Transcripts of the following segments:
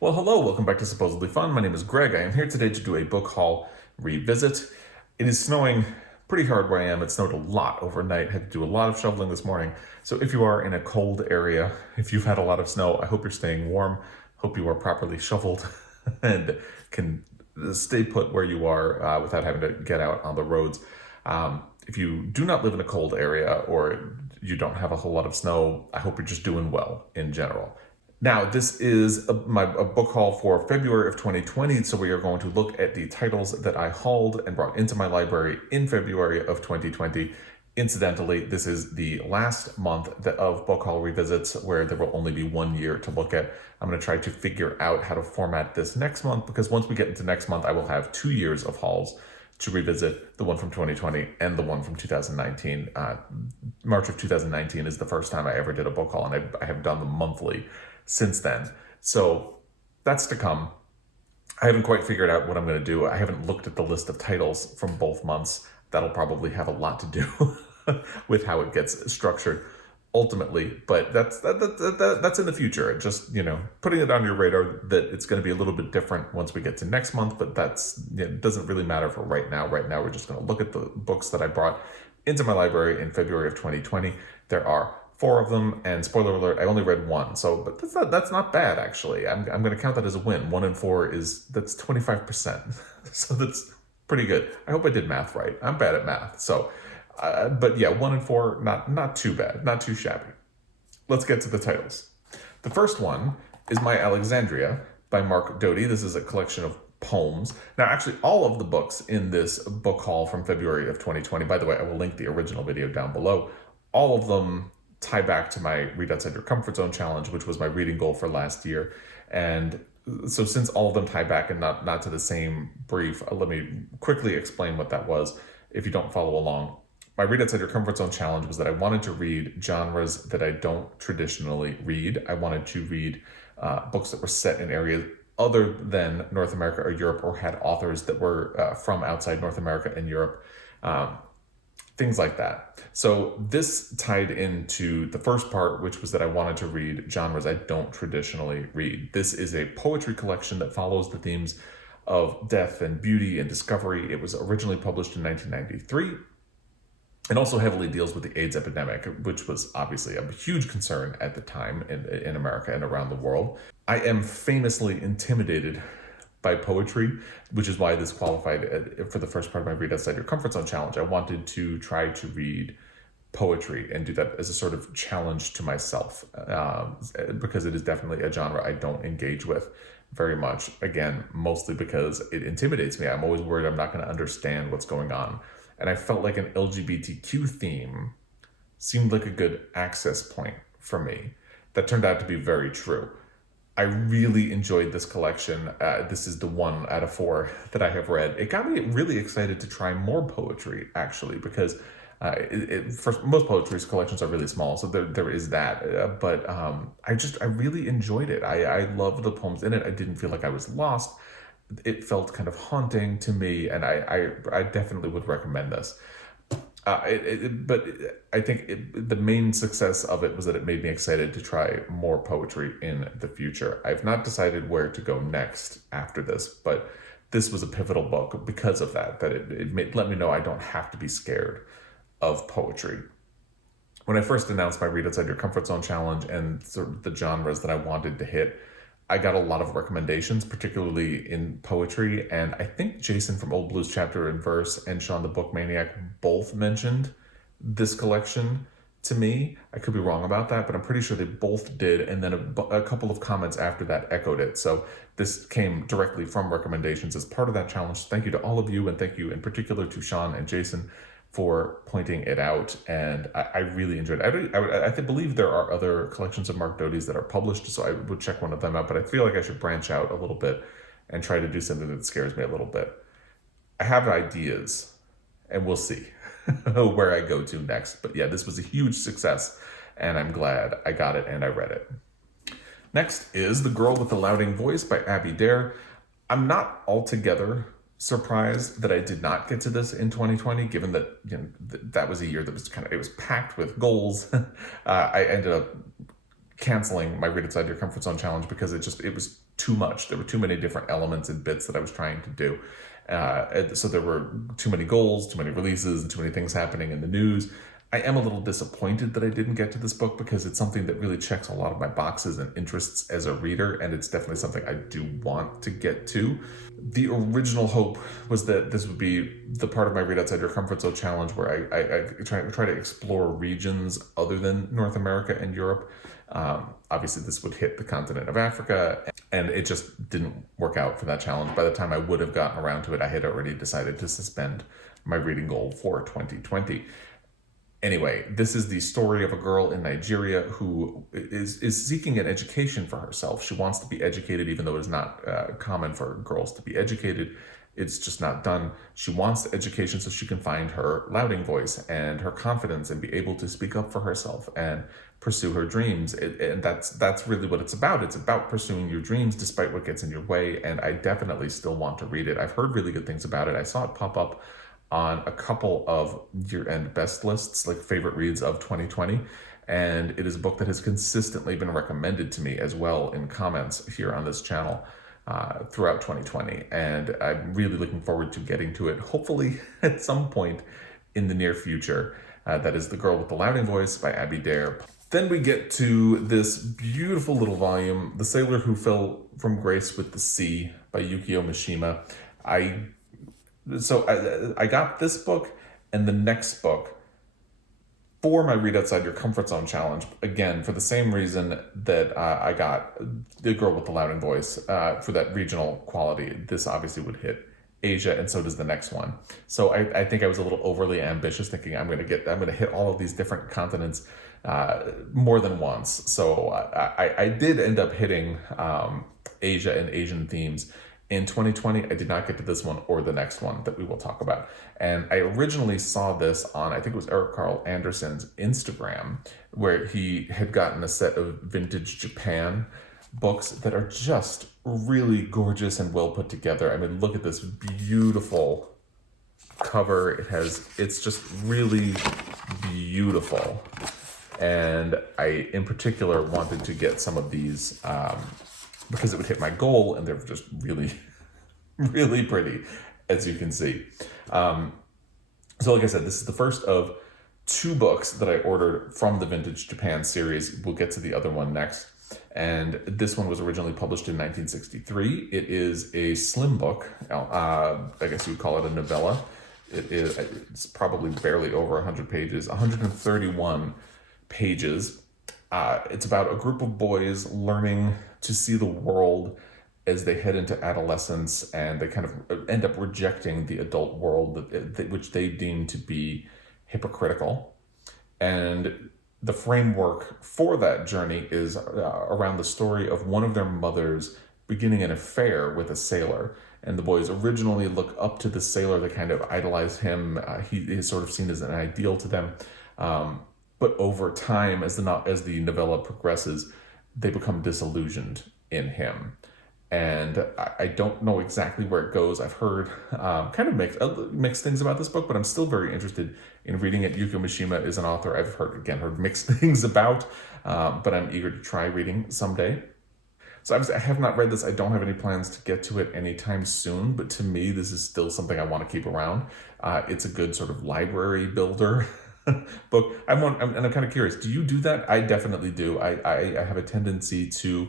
Well, hello, welcome back to Supposedly Fun. My name is Greg. I am here today to do a book haul revisit. It is snowing pretty hard where I am. It snowed a lot overnight. Had to do a lot of shoveling this morning. So if you are in a cold area, if you've had a lot of snow, I hope you're staying warm. Hope you are properly shoveled and can stay put where you are without having to get out on the roads. If you do not live in a cold area or you don't have a whole lot of snow, I hope you're just doing well in general. Now, this is a book haul for February of 2020, so we are going to look at the titles that I hauled and brought into my library in February of 2020. Incidentally, this is the last month of book haul revisits where there will only be 1 year to look at. I'm going to try to figure out how to format this next month, because once we get into next month, I will have 2 years of hauls to revisit, the one from 2020 and the one from 2019. March of 2019 is the first time I ever did a book haul, and I have done them monthly since then. So that's to come. I haven't quite figured out what I'm going to do. I haven't looked at the list of titles from both months. That'll probably have a lot to do with how it gets structured ultimately, but that's in the future. Just, putting it on your radar that it's going to be a little bit different once we get to next month, but it doesn't really matter for right now. Right now, we're just going to look at the books that I brought into my library in February of 2020. There are 4 of them, and spoiler alert, I only read 1. But that's not bad, actually. I'm going to count that as a win. 1 and 4 that's 25%. So that's pretty good. I hope I did math right. I'm bad at math. So, but yeah, 1 and 4, not too bad, not too shabby. Let's get to the titles. The first one is My Alexandria by Mark Doty. This is a collection of poems. Now, actually, all of the books in this book haul from February of 2020, by the way, I will link the original video down below. All of them tie back to my Read Outside Your Comfort Zone challenge, which was my reading goal for last year. And so since all of them tie back and not to the same brief, let me quickly explain what that was if you don't follow along. My Read Outside Your Comfort Zone challenge was that I wanted to read genres that I don't traditionally read. I wanted to read books that were set in areas other than North America or Europe, or had authors that were from outside North America and Europe. Things like that. So this tied into the first part, which was that I wanted to read genres I don't traditionally read. This is a poetry collection that follows the themes of death and beauty and discovery. It was originally published in 1993. It also heavily deals with the AIDS epidemic, which was obviously a huge concern at the time in America and around the world. I am famously intimidated by poetry, which is why this qualified for the first part of my Read Outside Your Comfort Zone challenge. I wanted to try to read poetry and do that as a sort of challenge to myself, because it is definitely a genre I don't engage with very much. Again, mostly because it intimidates me. I'm always worried I'm not going to understand what's going on. And I felt like an LGBTQ theme seemed like a good access point for me. That turned out to be very true. I really enjoyed this collection. This is the 1 out of 4 that I have read. It got me really excited to try more poetry, actually, because for most poetry collections are really small, so there is that. But I really enjoyed it. I loved the poems in it. I didn't feel like I was lost. It felt kind of haunting to me, and I definitely would recommend this. But I think the main success of it was that it made me excited to try more poetry in the future. I've not decided where to go next after this, but this was a pivotal book because of that it let me know I don't have to be scared of poetry. When I first announced my Read Outside Your Comfort Zone challenge and sort of the genres that I wanted to hit, I got a lot of recommendations, particularly in poetry, and I think Jason from Old Blues Chapter and Verse and Sean the Book Maniac both mentioned this collection to me. I could be wrong about that, but I'm pretty sure they both did, and then a couple of comments after that echoed it. So this came directly from recommendations as part of that challenge. Thank you to all of you, and thank you in particular to Sean and Jason for pointing it out, and I really enjoyed it. I believe there are other collections of Mark Doty's that are published, so I would check one of them out, but I feel like I should branch out a little bit and try to do something that scares me a little bit. I have ideas, and we'll see where I go to next. But yeah, this was a huge success, and I'm glad I got it and I read it. Next is The Girl with the Louding Voice by Abby Dare. I'm not altogether surprised that I did not get to this in 2020, given that that was a year that was it was packed with goals. I ended up canceling my Read Outside Your Comfort Zone challenge because it was too much. There were too many different elements and bits that I was trying to do. So there were too many goals, too many releases, and too many things happening in the news. I am a little disappointed that I didn't get to this book because it's something that really checks a lot of my boxes and interests as a reader, and it's definitely something I do want to get to. The original hope was that this would be the part of my Read Outside Your Comfort Zone challenge where I try to explore regions other than North America and Europe. Obviously, this would hit the continent of Africa, and it just didn't work out for that challenge. By the time I would have gotten around to it, I had already decided to suspend my reading goal for 2020. Anyway, this is the story of a girl in Nigeria who is seeking an education for herself. She wants to be educated, even though it is not common for girls to be educated. It's just not done. She wants the education so she can find her louding voice and her confidence and be able to speak up for herself and pursue her dreams. And that's really what it's about. It's about pursuing your dreams despite what gets in your way. And I definitely still want to read it. I've heard really good things about it. I saw it pop up on a couple of year-end best lists, like favorite reads of 2020. And it is a book that has consistently been recommended to me as well in comments here on this channel throughout 2020. And I'm really looking forward to getting to it, hopefully at some point in the near future. That is The Girl with the Louding Voice by Abby Daré. Then we get to this beautiful little volume, The Sailor Who Fell from Grace with the Sea by Yukio Mishima. So I got this book and the next book for my Read Outside Your Comfort Zone challenge, again, for the same reason that I got The Girl with the Louding Voice, for that regional quality. This obviously would hit Asia, and so does the next one. So I think I was a little overly ambitious, thinking I'm going to hit all of these different continents more than once. So I did end up hitting Asia and Asian themes. In 2020, I did not get to this one or the next one that we will talk about. And I originally saw this on, I think it was Eric Carl Anderson's Instagram, where he had gotten a set of vintage Japan books that are just really gorgeous and well put together. I mean, look at this beautiful cover. It's just really beautiful. And I, in particular, wanted to get some of these because it would hit my goal, and they're just really, really pretty, as you can see. So like I said, this is the first of 2 books that I ordered from the Vintage Japan series. We'll get to the other one next. And this one was originally published in 1963. It is a slim book. I guess you would call it a novella. It's probably barely over 100 pages, 131 pages. It's about a group of boys learning to see the world as they head into adolescence, and they kind of end up rejecting the adult world which they deem to be hypocritical. And the framework for that journey is around the story of one of their mothers beginning an affair with a sailor. And the boys originally look up to the sailor. They kind of idolize him. He is sort of seen as an ideal to them. But over time, as the novella progresses, they become disillusioned in him. And I don't know exactly where it goes. I've heard kind of mixed things about this book, but I'm still very interested in reading it. Yukio Mishima is an author I've heard mixed things about, but I'm eager to try reading someday. So I have not read this. I don't have any plans to get to it anytime soon, but to me, this is still something I want to keep around. It's a good sort of library builder book. I'm kind of curious. Do you do that? I definitely do. I have a tendency to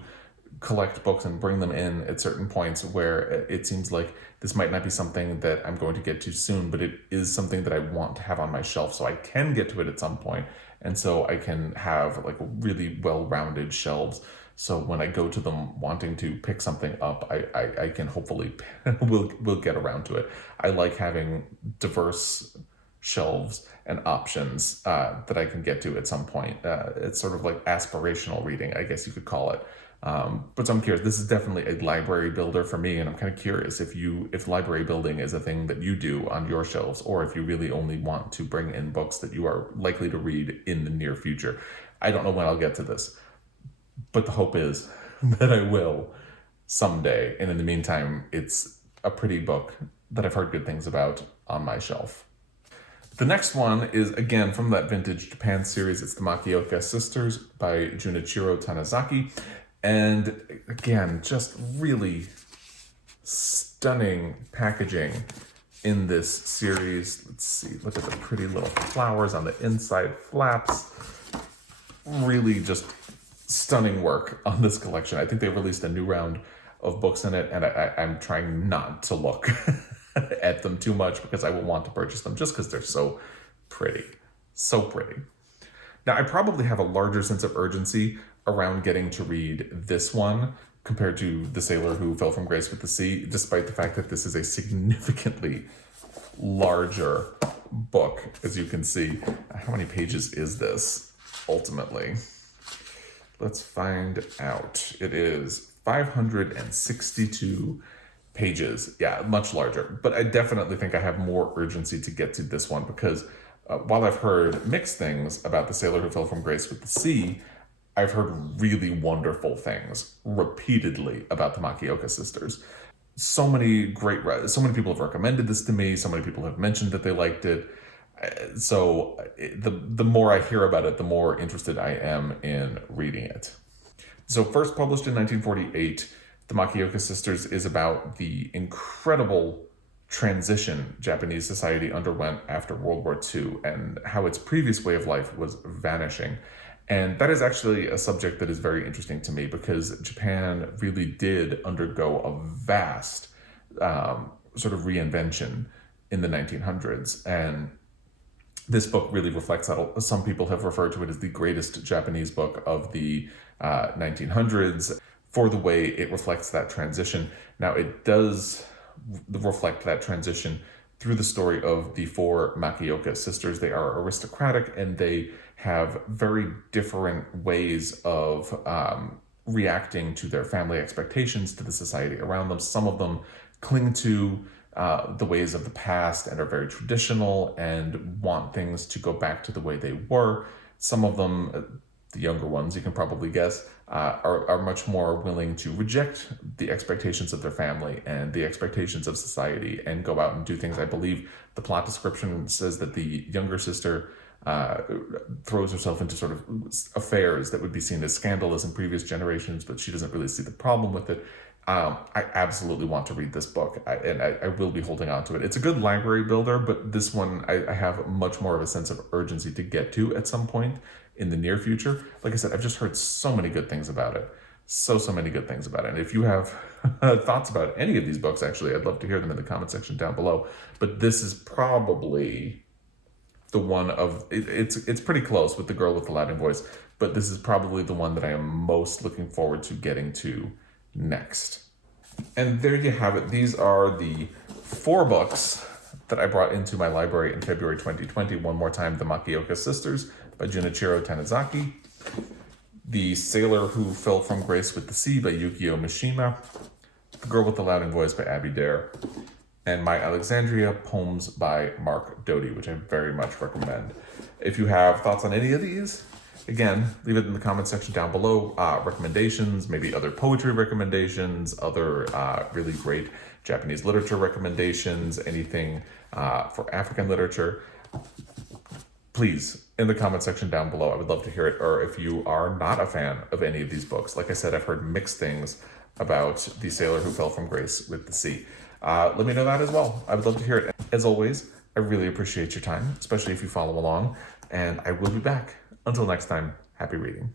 collect books and bring them in at certain points where it seems like this might not be something that I'm going to get to soon, but it is something that I want to have on my shelf so I can get to it at some point, and so I can have like really well-rounded shelves. So when I go to them wanting to pick something up, I can hopefully will get around to it. I like having diverse shelves and options that I can get to at some point. It's sort of like aspirational reading, I guess you could call it. But so I'm curious. This is definitely a library builder for me, and I'm kind of curious if library building is a thing that you do on your shelves, or if you really only want to bring in books that you are likely to read in the near future. I don't know when I'll get to this, but the hope is that I will someday. And in the meantime, it's a pretty book that I've heard good things about on my shelf. The next one is, again, from that vintage Japan series. It's the Makioka Sisters by Junichirō Tanizaki. And again, just really stunning packaging in this series. Let's see, look at the pretty little flowers on the inside flaps. Really just stunning work on this collection. I think they released a new round of books in it, and I'm trying not to look at them too much because I will want to purchase them just because they're so pretty. So pretty. Now, I probably have a larger sense of urgency around getting to read this one compared to The Sailor Who Fell from Grace with the Sea, despite the fact that this is a significantly larger book, as you can see. How many pages is this, ultimately? Let's find out. It is 562 pages. Yeah, much larger. But I definitely think I have more urgency to get to this one because while I've heard mixed things about The Sailor Who Fell from Grace with the Sea, I've heard really wonderful things repeatedly about the Makioka Sisters. So many people have recommended this to me. So many people have mentioned that they liked it. So the more I hear about it, the more interested I am in reading it. So first published in 1948, the Makioka Sisters is about the incredible transition Japanese society underwent after World War II and how its previous way of life was vanishing. And that is actually a subject that is very interesting to me because Japan really did undergo a vast sort of reinvention in the 1900s. And this book really reflects that. Some people have referred to it as the greatest Japanese book of the 1900s for the way it reflects that transition. Now, it does reflect that transition through the story of the four Makioka sisters. They are aristocratic and they have very different ways of reacting to their family expectations, to the society around them. Some of them cling to the ways of the past and are very traditional and want things to go back to the way they were. Some of them, the younger ones, you can probably guess, are much more willing to reject the expectations of their family and the expectations of society and go out and do things. I believe the plot description says that the younger sister throws herself into sort of affairs that would be seen as scandalous in previous generations, but she doesn't really see the problem with it. I absolutely want to read this book, and I will be holding on to it. It's a good library builder, but this one I have much more of a sense of urgency to get to at some point in the near future. Like I said, I've just heard so many good things about it. So many good things about it. And if you have thoughts about any of these books, actually, I'd love to hear them in the comment section down below. But this is probably the one of, it's pretty close with The Girl with the Laughing Voice, but this is probably the one that I am most looking forward to getting to next. And there you have it. These are the 4 books that I brought into my library in February 2020. One more time, The Makioka Sisters by Junichirō Tanizaki, The Sailor Who Fell from Grace with the Sea by Yukio Mishima, The Girl with the Laughing Voice by Abby Daré, and My Alexandria Poems by Mark Doty, which I very much recommend. If you have thoughts on any of these, again, leave it in the comment section down below. Recommendations, maybe other poetry recommendations, other really great Japanese literature recommendations, anything for African literature. Please, in the comment section down below, I would love to hear it. Or if you are not a fan of any of these books, like I said, I've heard mixed things about The Sailor Who Fell from Grace with the Sea. Let me know that as well. I would love to hear it. As always, I really appreciate your time, especially if you follow along, and I will be back. Until next time, happy reading.